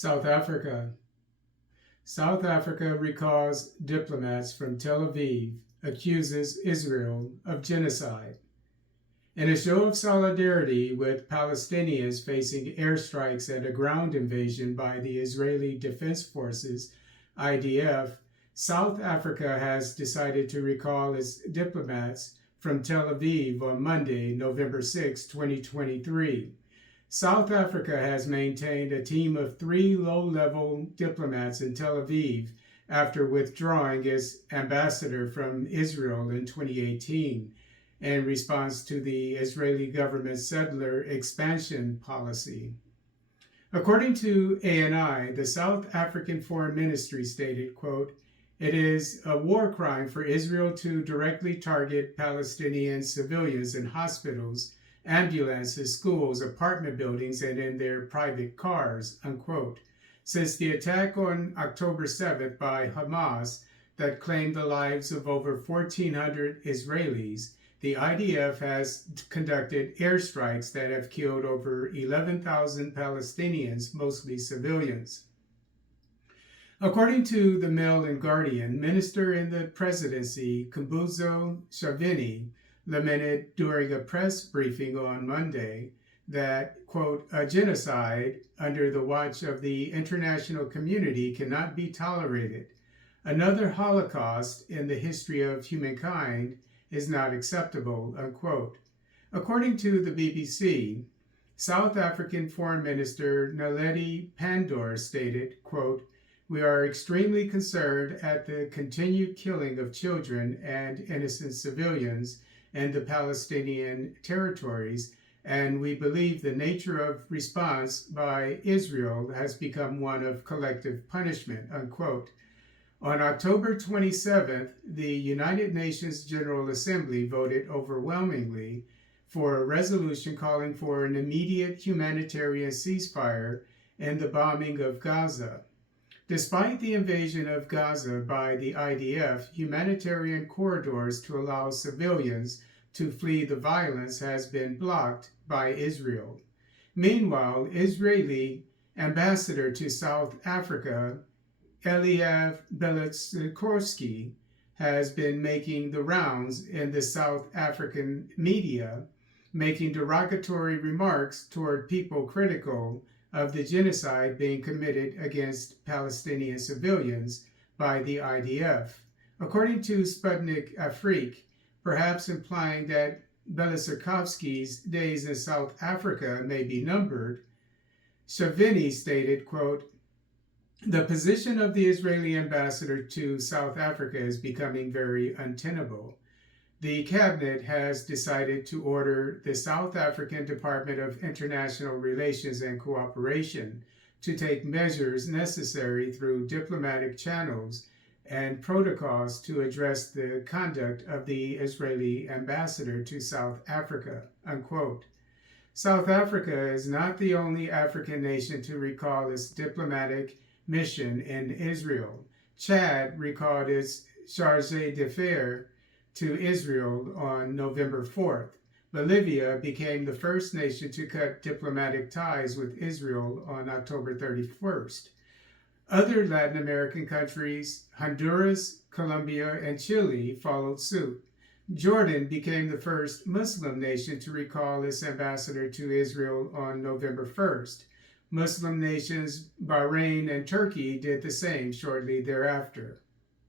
South Africa. South Africa recalls diplomats from Tel Aviv, accuses Israel of genocide. In a show of solidarity with Palestinians facing airstrikes and a ground invasion by the Israeli Defense Forces, IDF, South Africa has decided to recall its diplomats from Tel Aviv on Monday, November 6, 2023. South Africa has maintained a team of 3 low-level diplomats in Tel Aviv after withdrawing its ambassador from Israel in 2018 in response to the Israeli government's settler expansion policy. According to ANI, the South African Foreign Ministry stated, quote, "It is a war crime for Israel to directly target Palestinian civilians in hospitals, ambulances, schools, apartment buildings, and in their private cars," unquote. Since the attack on October 7th by Hamas that claimed the lives of over 1,400 Israelis, the IDF has conducted airstrikes that have killed over 11,000 Palestinians, mostly civilians. According to the Mail and Guardian, Minister in the Presidency Khumbudzo Ntshavheni lamented during a press briefing on Monday that, quote, "a genocide under the watch of the international community cannot be tolerated. Another holocaust in the history of humankind is not acceptable," unquote. According to the BBC, South African Foreign Minister Naledi Pandor stated, quote, "We are extremely concerned at the continued killing of children and innocent civilians in the Palestinian territories, and we believe the nature of response by Israel has become one of collective punishment," unquote. On October 27th, the United Nations General Assembly voted overwhelmingly for a resolution calling for an immediate humanitarian ceasefire in the bombing of Gaza. Despite the invasion of Gaza by the IDF, humanitarian corridors to allow civilians to flee the violence has been blocked by Israel. Meanwhile, Israeli ambassador to South Africa, Eliav Belotserkovsky, has been making the rounds in the South African media, making derogatory remarks toward people critical of the genocide being committed against Palestinian civilians by the IDF. According to Sputnik Afrique, perhaps implying that Belotserkovsky's days in South Africa may be numbered, Ntshavheni stated, quote, "The position of the Israeli ambassador to South Africa is becoming very untenable. The cabinet has decided to order the South African Department of International Relations and Cooperation to take measures necessary through diplomatic channels and protocols to address the conduct of the Israeli ambassador to South Africa," unquote. South Africa is not the only African nation to recall its diplomatic mission in Israel. Chad recalled its Chargé d'affaires to Israel on November 4th. Bolivia became the first nation to cut diplomatic ties with Israel on October 31st. Other Latin American countries, Honduras, Colombia, and Chile, followed suit. Jordan became the first Muslim nation to recall its ambassador to Israel on November 1st. Muslim nations Bahrain and Turkey did the same shortly thereafter.